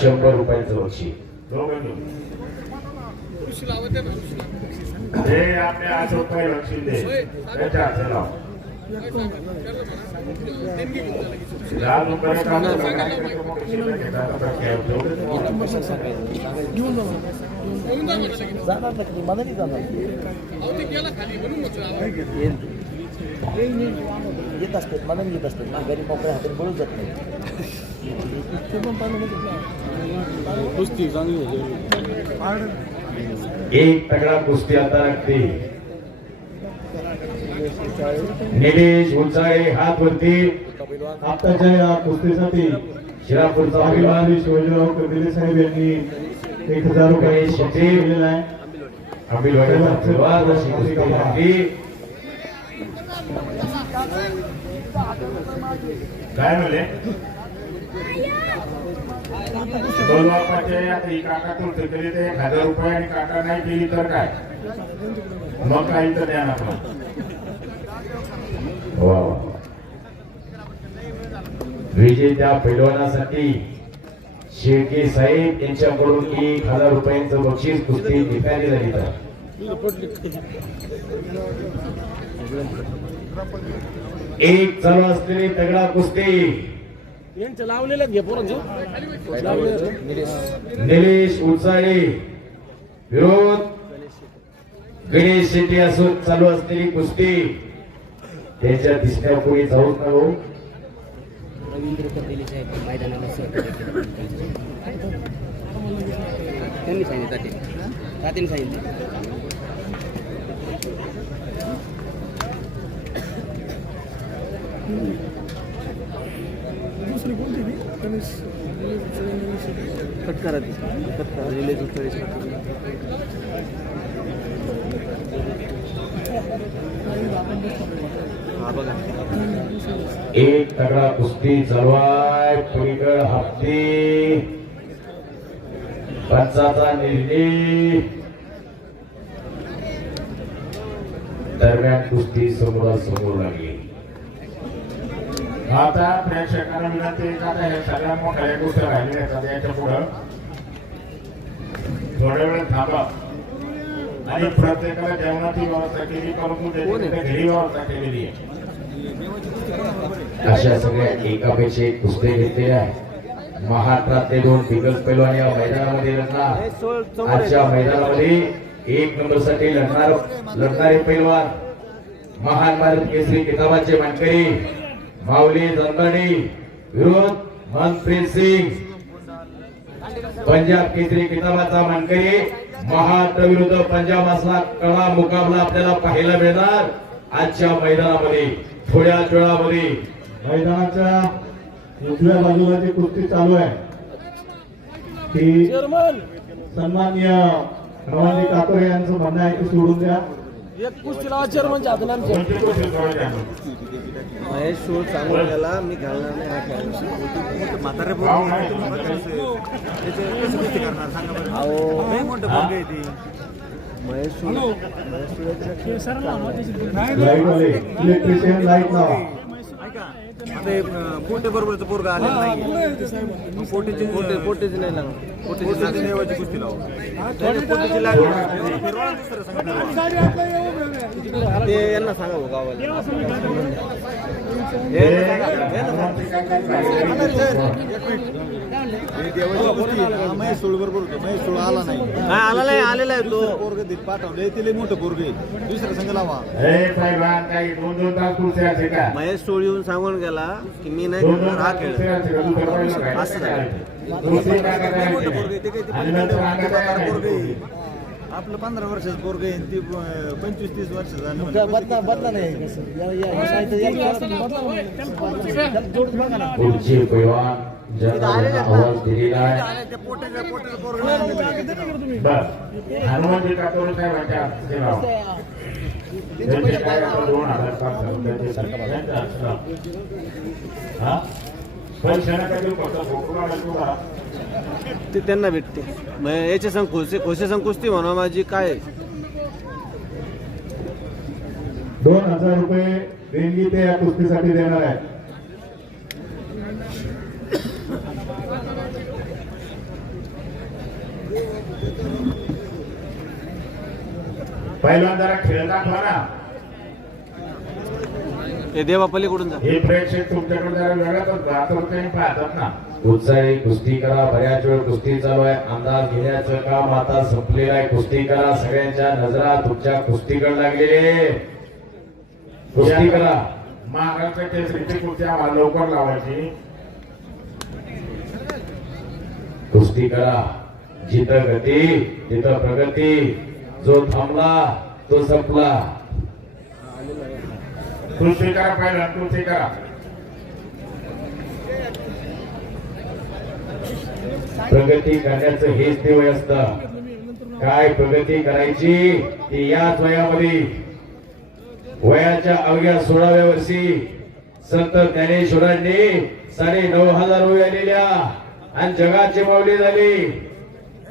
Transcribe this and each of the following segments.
शंभर रुपयाचं बक्षीस घेऊन. हे आपले अशोक पहिलं शिंदे त्याच्या हाती लाव लाल रुपये. जाणार मला नाही जाणार येत असतात मला येत असतात. माघारी मोकळ्या हाताने बोलत जात नाही. कुस्ती चांगली एक तगडा कुस्ती आता लागते. निलेश उंचाळे हात वरती. आताच्या या कुस्तीसाठी शिरापूरचा अभिमान शिवाजीराव कर्दिले साहेब यांनी एक हजार रुपये शेती. दिलेला आहे. कुस्ती लागली. काय म्हणले दोन बापाचे आता काका तुमचं केली ते एक हजार रुपये आणि काका नाही केली तर काय? मग काही तर द्या ना वा विजेत्या पैलवानासाठी शेळके साहेब यांच्याकडून एक हजार रुपयांचं बक्षीस कुस्ती निकाली झाली तर एक चालू असलेली तगडा कुस्ती. निलेश उचाळे. विरोध. गणेश शेट्टी असून चालू असलेली कुस्ती. त्याच्या दिसण्या पुढे जाऊ. नका हो. रवींद्र कर्दिले साहेब मैदानाला सहकार्य केलं त्यांनी सांगितलं. कट करा ती. कट करा. रिलेज उत्तरेश हा बघा. एक तगडा कुस्ती चालवाय पुरीगड हप्ते पंचाचा निर्णय. दरम्यान कुस्ती समोरासमोर लागली. आता प्रेक्षकांना विनंती आहे आता हे सगळ्या मोठ्या गोष्टी राहिलेल्या आहेत? आता याच्या पुढं थोड्या वेळ थांबा. आणि प्रत्येकाला जेवणाची व्यवस्था केली परंतु घरी व्यवस्था केलेली आहे. अशा सगळ्या एकापेक्षा एक कुस्ती घेतलेल्या महाराष्ट्रातले दोन दिग्गज पैलवान या मैदानामध्ये लढणार आजच्या मैदानामध्ये एक नंबरसाठी लढणार लढणारे पैलवान. महान भारत केसरी किताबाचे मानकरी. माऊली जंगणी विरोध मनप्रीत सिंग. पंजाब केसरी किताबाचा मानकरी महाराष्ट्र विरुद्ध पंजाब असा कडा मुकाबला आपल्याला पाहायला मिळणार. आजच्या मैदानामध्ये थोड्याच वेळामध्ये. मैदानाच्या उजव्या बाजूला जी कुस्ती चालू आहे ती सन्मान्य रवानी कातोरे यांचं म्हणणं आहे की सोडून द्या. एक कुस्ती लावा चेअरमनच्या हाताने आमच्या. कोणती गोष्ट सोडायची महेश शोध सांगून गेला मी घालणार नाही हा खेळणार म्हातारे आहे ते. महेश शोध लाइट लाइट लावा. हे, अं, पोटे बरोबरचं पोरगा आलेलं नाही पोटेची पोटे पोटेची नाही लागणार पोटेची देवाची कुस्ती लावा पोटेची लागली ते यांना सांगा भाऊ गावाला. हे महेश सोळ बरोबर होतो महेश सोळ आला नाही. काय आला नाही आलेला आहे तो. पोरग दित पाठवले तिला मोठं पोरग दुसरं संघ लावा. महेश सोळ येऊन सांगून गेला की मी नाही हा खेळ? असं झालं. मोठं पोरग ते काही पोरग आपलं पंधरा वर्षाचं पोरग आहे ती पंचवीस तीस वर्ष झालं मग बदला बदला नाही कसं या- या- या शाळेत या- या- त्याला जोडून बघा ना पुढचे पैलवान ज्यांना ज्यांना आवाज दिलेला आहे त्या पोट्याच्या पोट्याचं पोरग नाही बर हनुमानजी. त्यांचे काय आता दोन हजार त्यांचे. हा? ते त्यांना भेटते. मग संकुश संकुच संकुश ती म्हणा माझी काय? दोन हजार रुपये देणगी ते या कुस्तीसाठी देणार आहे पहिल्यांदा खेळ दाखवा ना. हे देवा पलीकडून जा. हे प्रेक्षक तुमच्याकडे जरा वेगळ्याच आतुरतेने पाहतात ना. उत्साही कुस्ती करा बऱ्याच वेळ कुस्ती चालू आहे. अंदाज घेण्याचं काम आता संपलेलं आहे. कुस्ती करा सगळ्यांच्या नजरा तुमच्या कुस्तीकडे लागलेले. कुस्ती करा. महाराष्ट्र केसरीची कुस्ती आम्हाला लवकर लावायची. कुस्ती करा. जिथं गती तिथं प्रगती. जो थांबला तो संपला. कुस्ती करा पहिला कुस्ती करा. प्रगती करण्याचं हेच ते वय असत. काय प्रगती करायची? ती याच वयामध्ये. वयाच्या अवघ्या सोळाव्या वर्षी संत ज्ञानेश्वरांनी साडे नऊ हजार वय आलेल्या आणि जगाची मावले झाली.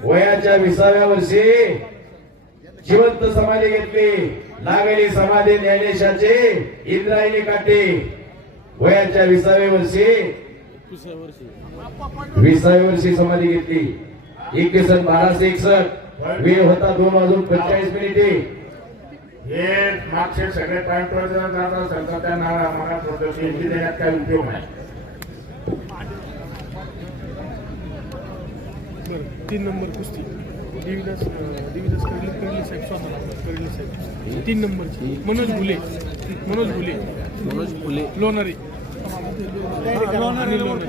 वयाच्या विसाव्या वर्षी जिवंत समाधी घेतली. लागली समाधी ज्ञानेशाची इंद्रायणी काठी. वयाच्या विसाव्या वर्षी विसाव्या वर्षी समाधी घेतली. एकवीस बाराशे एकसष्ट. वेळ होता दोन वाजून पंचेचाळीस मिनिटे. हे मागचे सगळे पॉईंटवर जर जात असेल तर त्यांना मला थोडं हिंदी देण्यात काय उपयोग नाही. तीन नंबर कुस्ती. देवीदास देवीदास कर्डले कर्डले साहेब स्वतः कर्डले साहेब. तीन नंबरची. मनोज भुले मनोज भुले मनोज फुले लोणारी. आणि लोणारी.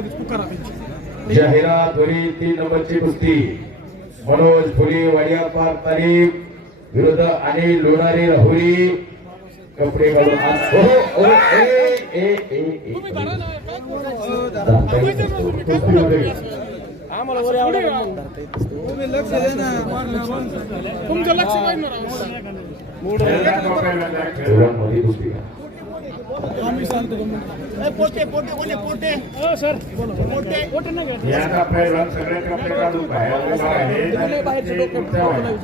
लगेच पुकारा त्यांची. जाहिरात वरील तीन नंबरची कुस्ती. मनोज फुले वाडियापार तारीख विरुद्ध अनिल लोणारी राहुरी. कपडे घालून आज- ओहो, ओहो, ए, ए, ए, ए, येत. आम्हाला वर तुमचं लक्ष पाहिजे. खेळांमध्ये कुस्ती करा. आम्ही सांगतो पोटे पोटे सर. पोटे. पोटे नाही घ्यायचे. हे आता पहिलं सगळे कपडे काढून बाहेर उभा आहे. ते तुमच्या वयात.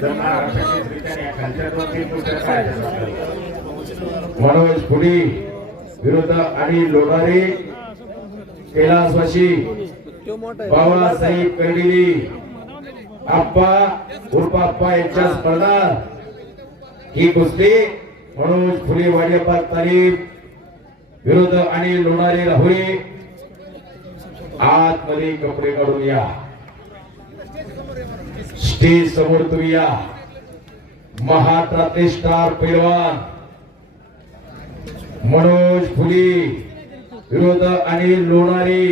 जर महाराष्ट्र केसरीच्या या खालच्या दोन तीन कुस्त्या पाहायच्या असतील. मनोज फुले विरुद्ध अनिल लोणारी. कैलासवाशी तो बाबासाहेब कर्डिली आप्पा उर्फ आप्पा यांच्या स्पर्धा. ही कुस्ती मनोज फुले वाडेपार तारीफ विरुद्ध आणि लोणारे राहुळे आतमध्ये कपडे काढून या. स्टेज समोर तुम्ही या. महाराष्ट्रातले पैलवान मनोज फुले. विरुद्ध अनिल लोणारे.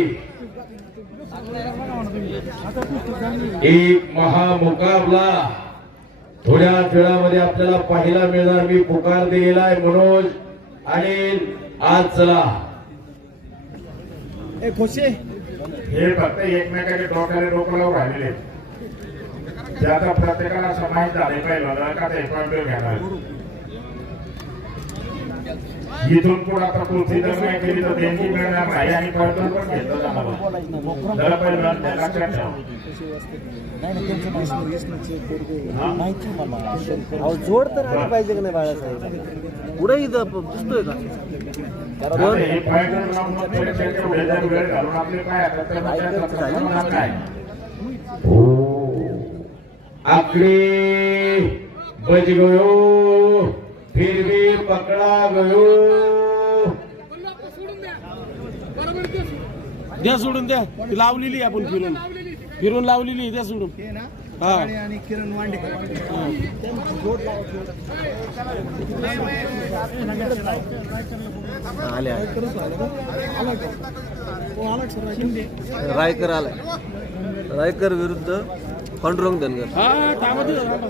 एक महामुकाबला. थोड्या वेळामध्ये आपल्याला पाहायला मिळणार. मी पुकार दिलेला आहे मनोज आणि आज चला. ए खोशे. हे फक्त एकमेकाच्या डोक्याला डोकं लावून राहिलेले आहेत. ते आता प्रत्येकाला माहीत झाले पहिलं का ते पॉईंट घेणार? इथून पुढे आता कुर्सी जर नाही केली तर देणगी मिळणार नाही आणि पॉईंट पण घेतलं जाणार नाही. जरा पहिलं ते लक्षात ठेवा. अहो, जोड तर आली पाहिजे का नाही बाळासाहेब? पुढे इथं दिसतोय का? हे लावून वेळ घालून आपले काय आता त्याचा काय? हो. बज गयो फिर भी पकड़ा गयो. द्या सोडून द्या. ती लावलेली आपण फिरून. फिरून लावलेली द्या सोडून. हा आणि किरण आले. रायकर आलाय. रायकर विरुद्ध पांडुरंग धनगर.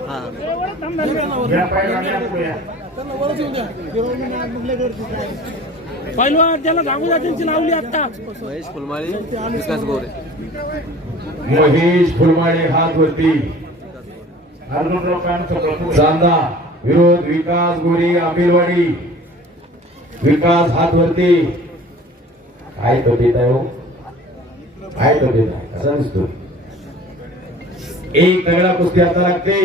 हा हा. पहिलवान त्याला सांगू द्या त्यांची लावली आता महेश फुलमाळी विकास गोरे. महेश फुलमाळे हात वरती. अर्जुन लोकांचं प्रभू. चांदा विरोध विकास गोरी आंबेलवाडी. विकास हात वरती. काय तो देत आहे हो? काय तो देत आहे? कसा दिसतो? एक तगडा कुस्ती आता लागते.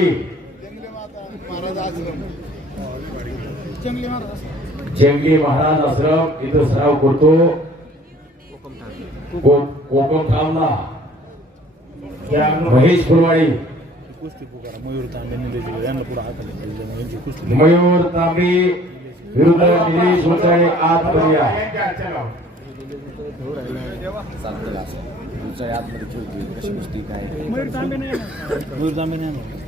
जंगली महाराज आश्रम इथं सराव करतो. को- कोकम अर्जुन महेश फुलवाडी मयूर तांबे मयूर तांबे विरुद्ध निलेश आत. मयूर तांबे नाही.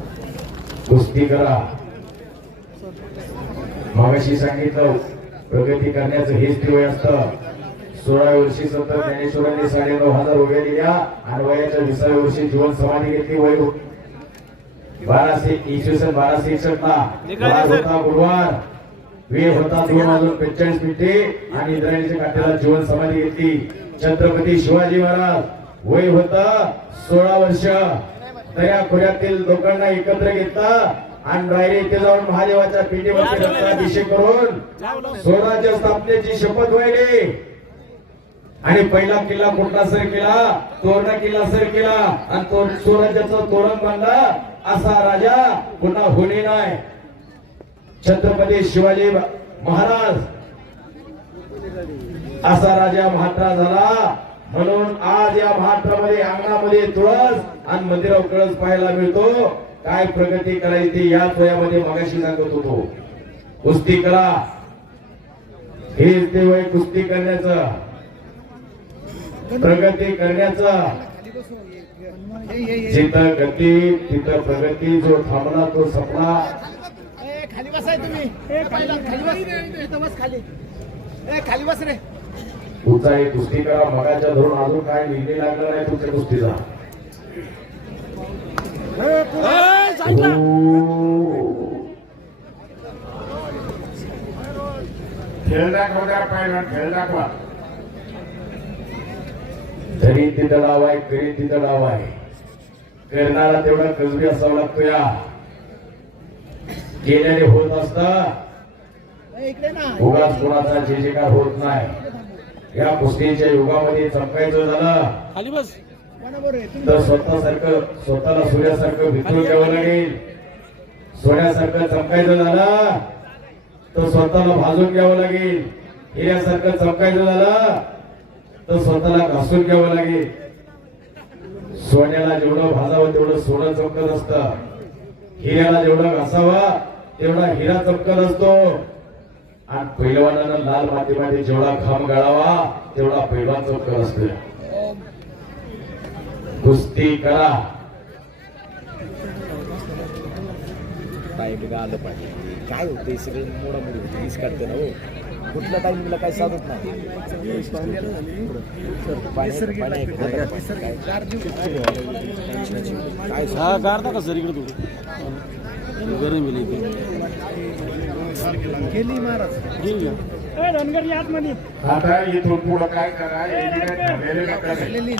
कुस्ती करा. मागाशी सांगितलं प्रगती करण्याचं हेच वय असतं. सोळा वर्षी सतत ज्ञानेश्वरांनी साडेनऊ हजार उभ्या दिल्या आणि वयाच्या विसाव्या वर्षी जीवन समाधी घेतली वय. बाराशे इसवी सन बाराशे एकसष्ट ला वार होता गुरुवार. वेळ होता दोन वाजून पंचेचाळीस मिनिटे आणि इंद्रायणीच्या काठ्याला जीवन समाधी घेतली. छत्रपती शिवाजी महाराज वय होत सोळा वर्ष. दया खोऱ्यातील लोकांना एकत्र घेतला आणि राहिले इथे जाऊन महादेवाच्या पिंडीवरती रक्ताभिषेक करून स्वराज्य स्थापनेची शपथ व्हायली आणि पहिला किल्ला कुठला सर केला? तोरणा किल्ला सर केला. आणि तो स्वराज्याचं तोरण बांधला. असा राजा पुन्हा होणे नाही. छत्रपती शिवाजी महाराज असा राजा महात्रा झाला. म्हणून आज या महाराष्ट्रामध्ये अंगणामध्ये तुळस आणि मंदिरावर कळस पाहायला मिळतो. काय प्रगती करायची ते याच वयामध्ये मगाशी सांगत होतो. कुस्ती करा. हेच ते वय कुस्ती करण्याचं. प्रगती करण्याचं. जिथं गती तिथं प्रगती जो थांबला तो सपना खाली बसाय तुम्ही. खाली. बस. इथं बस खाली. ए खाली बस रे. तुमचा एक कुस्ती करा. मगाच्या धरून अजून काय निर्णय लागला नाही तुमच्या कुस्तीचा. खेळ दाखवा जरा खेळ दाखवा तरी तिथं डाव आहे तिथं डाव आहे. करणारा तेवढा कसबी असावा लागतो या. गेल्याने होत असत उगाच कोणाचा जे जे काय होत नाही. या कुस्तीच्या युगामध्ये चमकायचं झालं. तर स्वतःसारखं स्वतःला सूर्यासारखं भितरून घ्यावं लागेल सोन्यासारखं चमकायचं झालं तर स्वतःला भाजून घ्यावं लागेल. हिऱ्यासारखं चमकायचं झालं तर स्वतःला घासून घ्यावं लागेल. सोन्याला जेवढं भाजावं तेवढं सोनं चमकत असतं. हिऱ्याला जेवढं घासावं तेवढा हिरा चमकत असतो. आणि पैलवानानं लाल मातीमध्ये जेवढा घाम गाळावा तेवढा पैलवान चमकत असतो. कुस्ती करा. टाइम आलं पाहिजे. काय होतं सगळं मोडामोडी होती वीज काढते ना हो. कुठल्या टाइमिंगला काय साधत नाही. पाणी- पाणी आहे का? काय हा गारदा का सर इकडे थोडं गरम गेली महाराज आता इथून पुढं काय करा एकीकडे ठरलेले लोक गेली